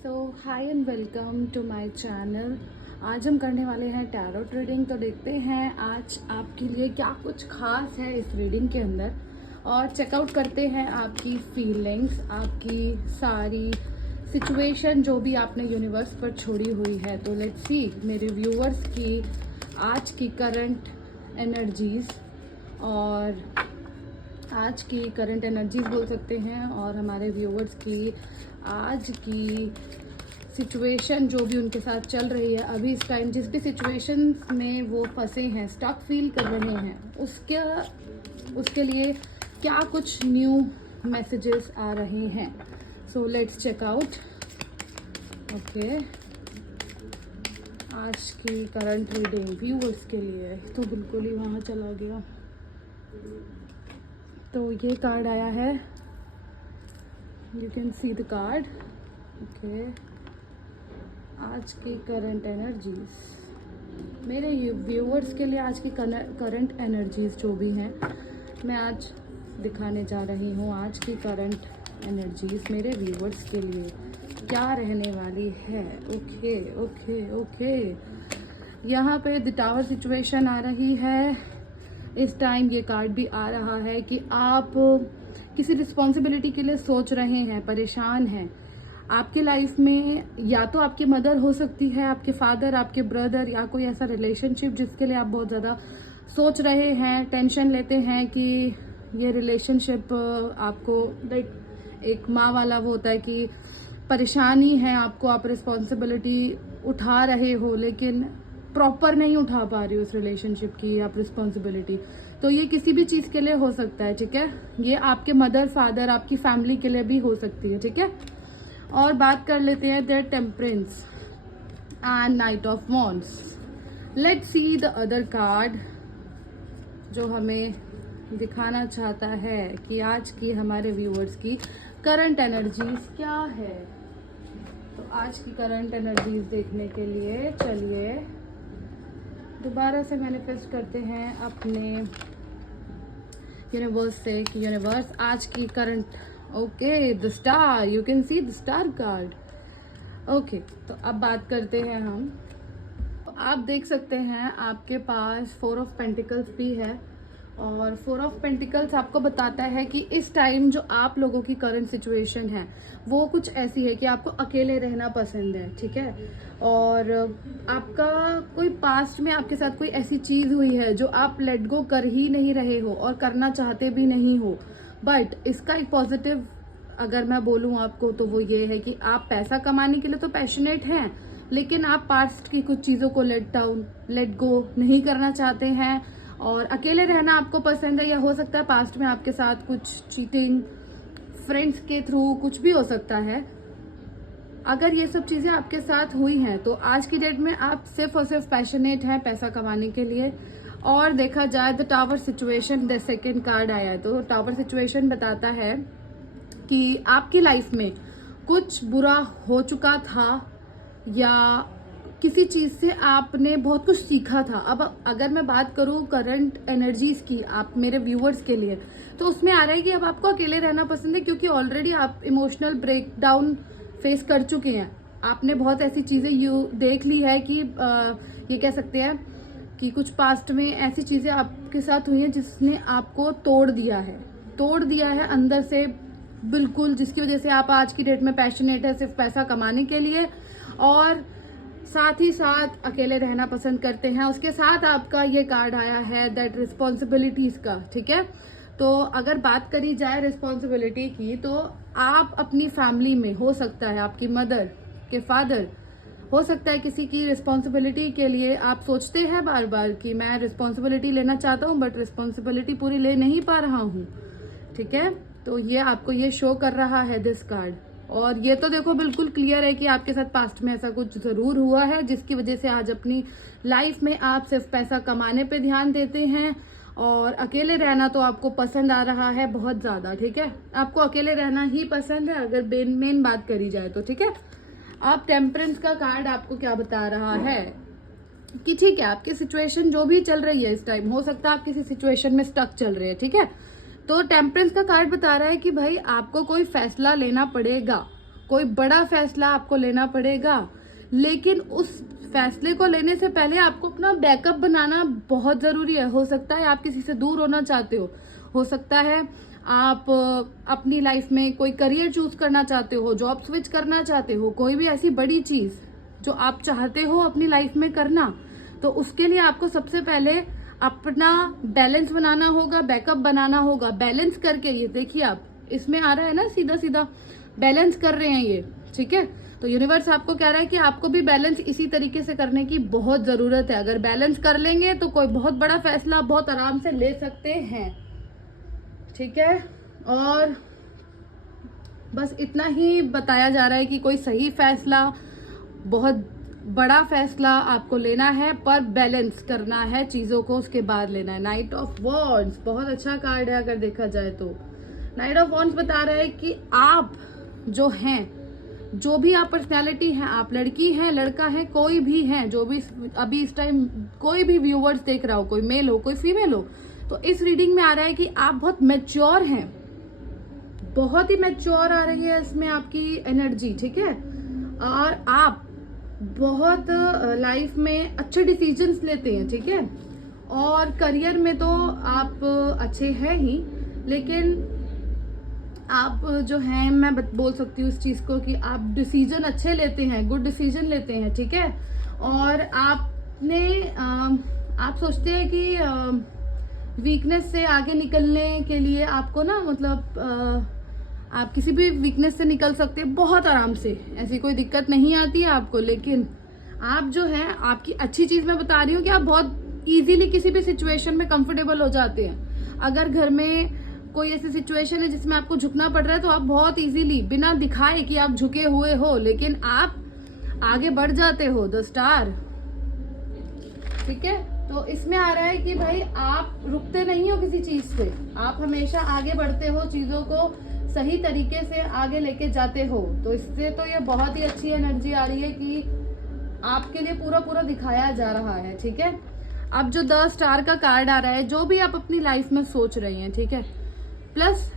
So hi and welcome to my channel. आज हम करने वाले हैं टैरोट रीडिंग। तो देखते हैं आज आपके लिए क्या कुछ खास है इस रीडिंग के अंदर, और चेकआउट करते हैं आपकी फीलिंग्स, आपकी सारी सिचुएशन जो भी आपने यूनिवर्स पर छोड़ी हुई है। तो लेट्स सी मेरे व्यूअर्स की आज की करंट एनर्जीज, और आज की करंट एनर्जीज बोल सकते हैं, और हमारे व्यूअर्स की आज की सिचुएशन जो भी उनके साथ चल रही है अभी इस टाइम, जिस भी सिचुएशन में वो फंसे हैं, स्टक फील कर रहे हैं, उसके लिए क्या कुछ न्यू मैसेजेस आ रहे हैं। So let's check out. Okay, आज की करंट रीडिंग व्यूअर्स के लिए तो बिल्कुल ही वहाँ चला गया। तो ये कार्ड आया है, you can see the card. Okay, आज की करंट एनर्जीज मेरे व्यूअर्स के लिए, आज की करंट एनर्जीज जो भी हैं मैं आज दिखाने जा रही हूँ। आज की करंट एनर्जीज मेरे व्यूअर्स के लिए क्या रहने वाली है। ओके ओके ओके, यहाँ पे द टावर सिचुएशन आ रही है इस टाइम। ये कार्ड भी आ रहा है कि आप किसी रिस्पॉन्सिबिलिटी के लिए सोच रहे हैं, परेशान हैं। आपकी लाइफ में या तो आपकी मदर हो सकती है, आपके फादर, आपके ब्रदर, या कोई ऐसा रिलेशनशिप जिसके लिए आप बहुत ज़्यादा सोच रहे हैं, टेंशन लेते हैं कि ये रिलेशनशिप आपको लाइक एक माँ वाला वो होता है कि परेशानी है आपको, आप रिस्पॉन्सिबिलिटी उठा रहे हो लेकिन प्रॉपर नहीं उठा पा रही हो उस रिलेशनशिप की आप रिस्पॉन्सिबिलिटी। तो ये किसी भी चीज़ के लिए हो सकता है, ठीक है। ये आपके मदर, फादर, आपकी फैमिली के लिए भी हो सकती है, ठीक है। और बात कर लेते हैं the temperance and night of wands. Let's see the other card जो हमें दिखाना चाहता है कि आज की हमारे व्यूअर्स की करंट एनर्जीज क्या है। तो आज की करंट एनर्जीज देखने के लिए चलिए दोबारा से मैनिफेस्ट करते हैं अपने यूनिवर्स से कि यूनिवर्स आज की current. Okay, the star, you can see the star card. Okay, तो अब बात करते हैं हम। तो आप देख सकते हैं आपके पास 4 ऑफ पेंटिकल्स भी है, और 4 ऑफ पेंटिकल्स आपको बताता है कि इस टाइम जो आप लोगों की करंट सिचुएशन है वो कुछ ऐसी है कि आपको अकेले रहना पसंद है, ठीक है। और आपका कोई पास्ट में आपके साथ कोई ऐसी चीज़ हुई है जो आप लेट गो कर ही नहीं रहे हो और करना चाहते भी नहीं हो। बट इसका एक पॉजिटिव अगर मैं बोलूँ आपको तो वो ये है कि आप पैसा कमाने के लिए तो पैशनेट हैं, लेकिन आप पास्ट की कुछ चीज़ों को लेट गो नहीं करना चाहते हैं, और अकेले रहना आपको पसंद है। या हो सकता है पास्ट में आपके साथ कुछ चीटिंग, फ्रेंड्स के थ्रू कुछ भी हो सकता है। अगर ये सब चीज़ें आपके साथ हुई हैं तो आज की डेट में आप सिर्फ और सिर्फ पैशनेट हैं पैसा कमाने के लिए। और देखा जाए the tower situation, the second card आया है, तो टावर सिचुएशन बताता है कि आपकी लाइफ में कुछ बुरा हो चुका था, या किसी चीज़ से आपने बहुत कुछ सीखा था। अब अगर मैं बात करूँ करंट एनर्जीज की आप मेरे व्यूअर्स के लिए, तो उसमें आ रहा है कि अब आपको अकेले रहना पसंद है, क्योंकि ऑलरेडी आप इमोशनल ब्रेकडाउन फेस कर चुके हैं। आपने बहुत ऐसी चीज़ें देख ली है कि ये कह सकते हैं कि कुछ पास्ट में ऐसी चीज़ें आपके साथ हुई हैं जिसने आपको तोड़ दिया है अंदर से बिल्कुल, जिसकी वजह से आप आज की डेट में पैशनेट है सिर्फ पैसा कमाने के लिए, और साथ ही साथ अकेले रहना पसंद करते हैं। उसके साथ आपका ये कार्ड आया है दैट रिस्पॉन्सिबिलिटीज का, ठीक है। तो अगर बात करी जाए रिस्पॉन्सिबिलिटी की, तो आप अपनी फैमिली में, हो सकता है आपकी मदर के फादर, हो सकता है किसी की रिस्पॉन्सिबिलिटी के लिए आप सोचते हैं बार बार कि मैं रिस्पॉन्सिबिलिटी लेना चाहता हूँ बट रिस्पॉन्सिबिलिटी पूरी ले नहीं पा रहा हूँ, ठीक है। तो ये आपको ये शो कर रहा है दिस कार्ड। और ये तो देखो बिल्कुल क्लियर है कि आपके साथ पास्ट में ऐसा कुछ जरूर हुआ है जिसकी वजह से आज अपनी लाइफ में आप सिर्फ पैसा कमाने पे ध्यान देते हैं, और अकेले रहना तो आपको पसंद आ रहा है बहुत ज्यादा, ठीक है। आपको अकेले रहना ही पसंद है अगर मेन बात करी जाए तो, ठीक है। अब टेम्परेंस का कार्ड आपको क्या बता रहा है कि ठीक है, आपकी सिचुएशन जो भी चल रही है इस टाइम, हो सकता है आप किसी सिचुएशन में स्टक चल रहे हैं, ठीक है। तो टेम्परेंस का कार्ड बता रहा है कि भाई आपको कोई फैसला लेना पड़ेगा, कोई बड़ा फैसला आपको लेना पड़ेगा, लेकिन उस फैसले को लेने से पहले आपको अपना बैकअप बनाना बहुत जरूरी है। हो सकता है आप किसी से दूर होना चाहते हो सकता है आप अपनी लाइफ में कोई करियर चूज करना चाहते हो, जॉब स्विच करना चाहते हो, कोई भी ऐसी बड़ी चीज जो आप चाहते हो अपनी लाइफ में करना, तो उसके लिए आपको सबसे पहले अपना बैलेंस बनाना होगा, बैकअप बनाना होगा। बैलेंस करके, ये देखिए आप इसमें आ रहा है ना, सीधा सीधा बैलेंस कर रहे हैं ये, ठीक है। तो यूनिवर्स आपको कह रहा है कि आपको भी बैलेंस इसी तरीके से करने की बहुत जरूरत है। अगर बैलेंस कर लेंगे तो कोई बहुत बड़ा फैसला बहुत आराम से ले सकते हैं, ठीक है। और बस इतना ही बताया जा रहा है कि कोई सही फैसला, बहुत बड़ा फैसला आपको लेना है, पर बैलेंस करना है चीजों को, उसके बाद लेना है। नाइट ऑफ वॉन्ड्स बहुत अच्छा कार्ड है अगर देखा जाए तो। नाइट ऑफ वॉन्ड्स बता रहा है कि आप जो हैं, जो भी आप पर्सनैलिटी हैं, आप लड़की हैं, लड़का है, कोई भी है, जो भी अभी इस टाइम कोई भी व्यूवर्स देख रहा हो, कोई मेल हो कोई फीमेल हो, तो इस रीडिंग में आ रहा है कि आप बहुत मैच्योर हैं, बहुत ही मैच्योर आ रही है इसमें आपकी एनर्जी, ठीक है। और आप बहुत लाइफ में अच्छे डिसीजंस लेते हैं, ठीक है। और करियर में तो आप अच्छे हैं ही, लेकिन आप जो हैं, मैं बोल सकती हूँ इस चीज को कि आप डिसीजन अच्छे लेते हैं, गुड डिसीजन लेते हैं, ठीक है। और आप सोचते हैं कि वीकनेस से आगे निकलने के लिए आपको ना, मतलब आप किसी भी वीकनेस से निकल सकते हैं बहुत आराम से, ऐसी कोई दिक्कत नहीं आती है आपको। लेकिन आप जो है, आपकी अच्छी चीज मैं बता रही हूँ कि आप बहुत इजीली किसी भी सिचुएशन में कंफर्टेबल हो जाते हैं। अगर घर में कोई ऐसी सिचुएशन है जिसमें आपको झुकना पड़ रहा है, तो आप बहुत इजीली बिना दिखाए कि आप झुके हुए हो, लेकिन आप आगे बढ़ जाते हो। द स्टार, ठीक है। तो इसमें आ रहा है कि भाई आप रुकते नहीं हो किसी चीज से, आप हमेशा आगे बढ़ते हो, चीजों को सही तरीके से आगे लेके जाते हो। तो इससे तो ये बहुत ही अच्छी एनर्जी आ रही है कि आपके लिए पूरा पूरा दिखाया जा रहा है, ठीक है। अब जो द स्टार का कार्ड आ रहा है, जो भी आप अपनी लाइफ में सोच रही हैं, ठीक है। प्लस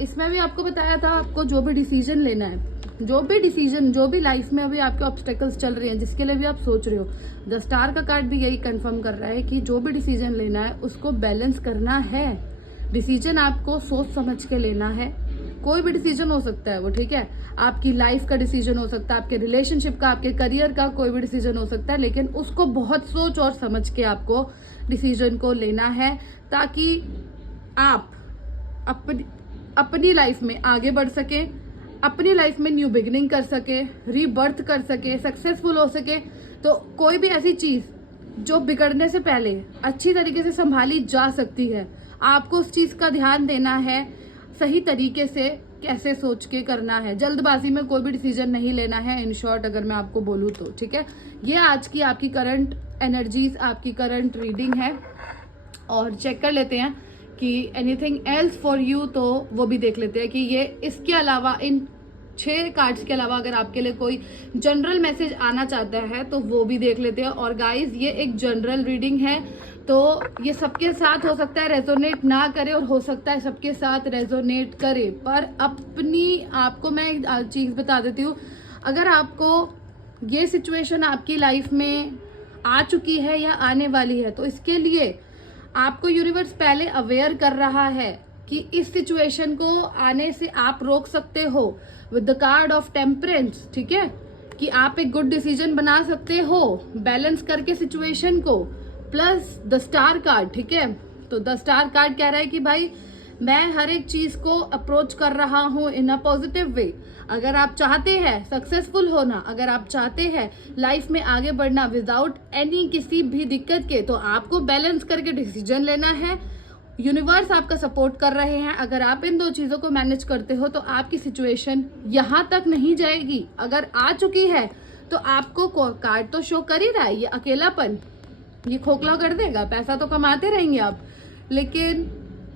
इसमें भी आपको बताया था, आपको जो भी डिसीजन लेना है, जो भी लाइफ में अभी आपके ऑब्स्टेकल्स चल रहे हैं, जिसके लिए भी आप सोच रहे हो, द स्टार का कार्ड भी यही कंफर्म कर रहा है कि जो भी डिसीजन लेना है उसको बैलेंस करना है। डिसीजन आपको सोच समझ के लेना है। कोई भी डिसीजन हो सकता है वो, ठीक है। आपकी लाइफ का डिसीजन हो सकता है, आपके रिलेशनशिप का, आपके करियर का, कोई भी डिसीजन हो सकता है, लेकिन उसको बहुत सोच और समझ के आपको डिसीजन को लेना है, ताकि आप अपनी लाइफ में आगे बढ़ सके, अपनी लाइफ में न्यू बिगिनिंग कर सके, रीबर्थ कर सके, सक्सेसफुल हो सके। तो कोई भी ऐसी चीज जो बिगड़ने से पहले अच्छी तरीके से संभाली जा सकती है, आपको उस चीज का ध्यान देना है, सही तरीके से कैसे सोच के करना है। जल्दबाजी में कोई भी डिसीजन नहीं लेना है, इन शॉर्ट अगर मैं आपको बोलूँ तो, ठीक है। ये आज की आपकी करंट एनर्जीज, आपकी करंट रीडिंग है। और चेक कर लेते हैं कि एनीथिंग एल्स फॉर यू, तो वो भी देख लेते हैं कि ये इसके अलावा, इन 6 कार्ड्स के अलावा अगर आपके लिए कोई जनरल मैसेज आना चाहता है तो वो भी देख लेते हैं। और गाइज, ये एक जनरल रीडिंग है, तो ये सबके साथ हो सकता है रेजोनेट ना करे, और हो सकता है सबके साथ रेजोनेट करे। पर आपको मैं एक चीज बता देती हूँ, अगर आपको ये सिचुएशन आपकी लाइफ में आ चुकी है या आने वाली है, तो इसके लिए आपको यूनिवर्स पहले अवेयर कर रहा है कि इस सिचुएशन को आने से आप रोक सकते हो with the card of temperance, ठीक है। कि आप एक गुड डिसीजन बना सकते हो बैलेंस करके सिचुएशन को, प्लस द स्टार कार्ड, ठीक है। तो द स्टार कार्ड कह रहा है कि भाई मैं हर एक चीज को अप्रोच कर रहा हूँ इन अ पॉजिटिव वे। अगर आप चाहते हैं सक्सेसफुल होना, अगर आप चाहते हैं लाइफ में आगे बढ़ना विदाउट एनी किसी भी दिक्कत के, तो आपको बैलेंस करके डिसीजन लेना है। यूनिवर्स आपका सपोर्ट कर रहे हैं। अगर आप इन 2 चीजों को मैनेज करते हो तो आपकी सिचुएशन यहाँ तक नहीं जाएगी। अगर आ चुकी है तो आपको कार्ड तो शो कर ही रहा है, ये अकेलापन ये खोखला कर देगा। पैसा तो कमाते रहेंगे आप, लेकिन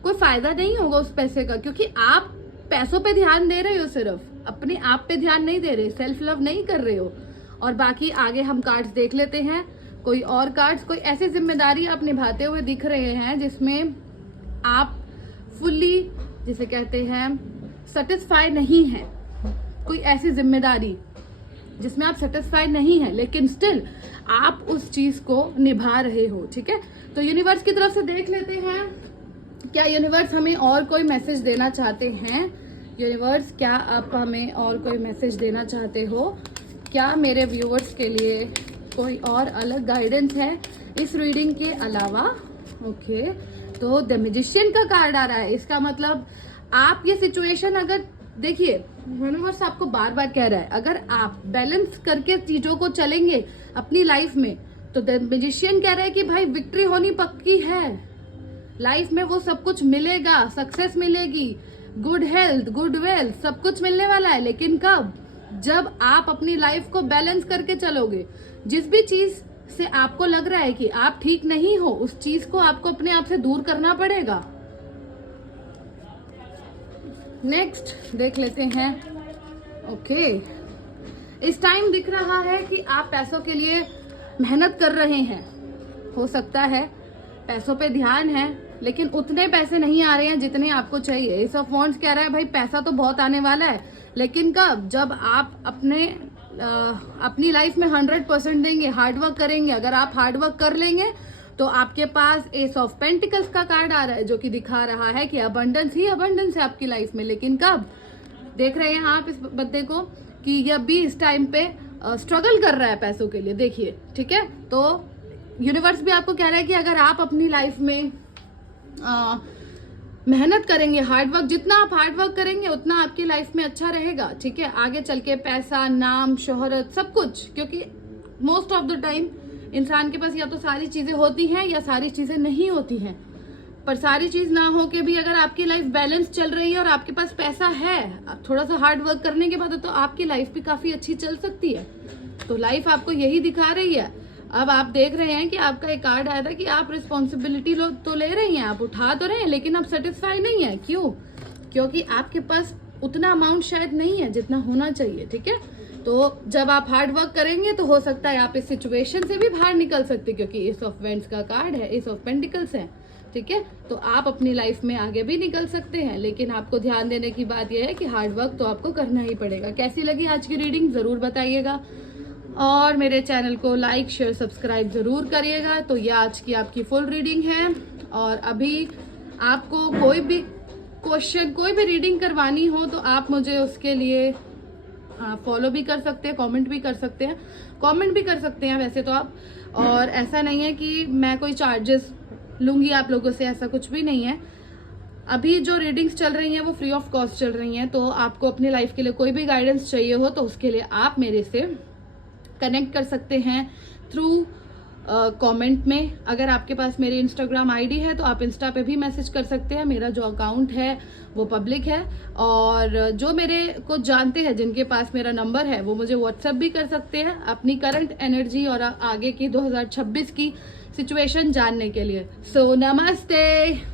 कोई फायदा नहीं होगा उस पैसे का, क्योंकि आप पैसों पे ध्यान दे रहे हो, सिर्फ अपने आप पे ध्यान नहीं दे रहे, सेल्फ लव नहीं कर रहे हो। और बाकी आगे हम कार्ड्स देख लेते हैं। कोई और कार्ड्स, कोई ऐसी जिम्मेदारी आप निभाते हुए दिख रहे हैं जिसमें आप फुल्ली, जिसे कहते हैं, सेटिस्फाई नहीं है, कोई ऐसी जिम्मेदारी जिसमें आप सेटिस्फाई नहीं है, लेकिन स्टिल आप उस चीज को निभा रहे हो, ठीक है। तो यूनिवर्स की तरफ से देख लेते हैं, क्या यूनिवर्स हमें और कोई मैसेज देना चाहते हैं। यूनिवर्स, क्या आप हमें और कोई मैसेज देना चाहते हो? क्या मेरे व्यूअर्स के लिए कोई और अलग गाइडेंस है इस रीडिंग के अलावा? ओके, तो द मैजिशियन का कार्ड आ रहा है। इसका मतलब आप ये सिचुएशन, अगर देखिए यूनिवर्स आपको बार बार कह रहा है, अगर आप बैलेंस करके चीजों को चलेंगे अपनी लाइफ में, तो द मैजिशियन कह रहा है कि भाई विक्ट्री होनी पक्की है, लाइफ में वो सब कुछ मिलेगा, सक्सेस मिलेगी, गुड हेल्थ, गुड वेल्थ, सब कुछ मिलने वाला है। लेकिन कब? जब आप अपनी लाइफ को बैलेंस करके चलोगे। जिस भी चीज से आपको लग रहा है कि आप ठीक नहीं हो, उस चीज को आपको अपने आप से दूर करना पड़ेगा। नेक्स्ट देख लेते हैं। ओके, इस टाइम दिख रहा है कि आप पैसों के लिए मेहनत कर रहे हैं। हो सकता है पैसों पे ध्यान है, लेकिन उतने पैसे नहीं आ रहे हैं जितने आपको चाहिए। एस ऑफ वॉन्ड्स कह रहा है भाई पैसा तो बहुत आने वाला है, लेकिन कब? जब आप अपनी लाइफ में 100% देंगे, हार्डवर्क करेंगे। अगर आप हार्डवर्क कर लेंगे तो आपके पास एस ऑफ पेंटिकल्स का कार्ड आ रहा है, जो कि दिखा रहा है कि अबंडेंस ही अबंडेंस है आपकी लाइफ में। लेकिन कब? देख रहे हैं आप इस बंदे को कि ये भी इस टाइम पे स्ट्रगल कर रहा है पैसों के लिए, देखिए, ठीक है। तो यूनिवर्स भी आपको कह रहा है कि अगर आप अपनी लाइफ में मेहनत करेंगे, हार्डवर्क, जितना आप हार्डवर्क करेंगे उतना आपकी लाइफ में अच्छा रहेगा, ठीक है। आगे चल के पैसा, नाम, शोहरत, सब कुछ, क्योंकि मोस्ट ऑफ द टाइम इंसान के पास या तो सारी चीजें होती हैं या सारी चीजें नहीं होती हैं। पर सारी चीज ना हो के भी अगर आपकी लाइफ बैलेंस चल रही है और आपके पास पैसा है, थोड़ा सा हार्ड वर्क करने के बाद, तो आपकी लाइफ भी काफी अच्छी चल सकती है। तो लाइफ आपको यही दिखा रही है। अब आप देख रहे हैं कि आपका एक कार्ड आया था कि आप रिस्पॉन्सिबिलिटी तो ले रही हैं, आप उठा तो रहे हैं, लेकिन आप सेटिस्फाई नहीं है। क्यों? क्योंकि आपके पास उतना अमाउंट शायद नहीं है जितना होना चाहिए, ठीक है। तो जब आप हार्ड वर्क करेंगे तो हो सकता है आप इस सिचुएशन से भी बाहर निकल सकते, क्योंकि एस ऑफ वेंट्स का कार्ड है, एस ऑफ पेंटिकल्स है, ठीक है। तो आप अपनी लाइफ में आगे भी निकल सकते हैं, लेकिन आपको ध्यान देने की बात यह है कि हार्ड वर्क तो आपको करना ही पड़ेगा। कैसी लगी आज की रीडिंग जरूर बताइएगा, और मेरे चैनल को लाइक, शेयर, सब्सक्राइब जरूर करिएगा। तो ये आज की आपकी फुल रीडिंग है, और अभी आपको कोई भी क्वेश्चन, कोई भी रीडिंग करवानी हो तो आप मुझे उसके लिए फॉलो भी कर सकते हैं, कमेंट भी कर सकते हैं, कमेंट भी कर सकते हैं वैसे तो आप। और ऐसा नहीं है कि मैं कोई चार्जेस लूंगी आप लोगों से, ऐसा कुछ भी नहीं है। अभी जो रीडिंग्स चल रही हैं वो फ्री ऑफ कॉस्ट चल रही हैं। तो आपको अपनी लाइफ के लिए कोई भी गाइडेंस चाहिए हो तो उसके लिए आप मेरे से कनेक्ट कर सकते हैं थ्रू कमेंट में। अगर आपके पास मेरी इंस्टाग्राम आईडी है तो आप इंस्टा पे भी मैसेज कर सकते हैं। मेरा जो अकाउंट है वो पब्लिक है, और जो मेरे को जानते हैं, जिनके पास मेरा नंबर है, वो मुझे व्हाट्सएप भी कर सकते हैं अपनी करंट एनर्जी और आगे की 2026 की सिचुएशन जानने के लिए। सो नमस्ते।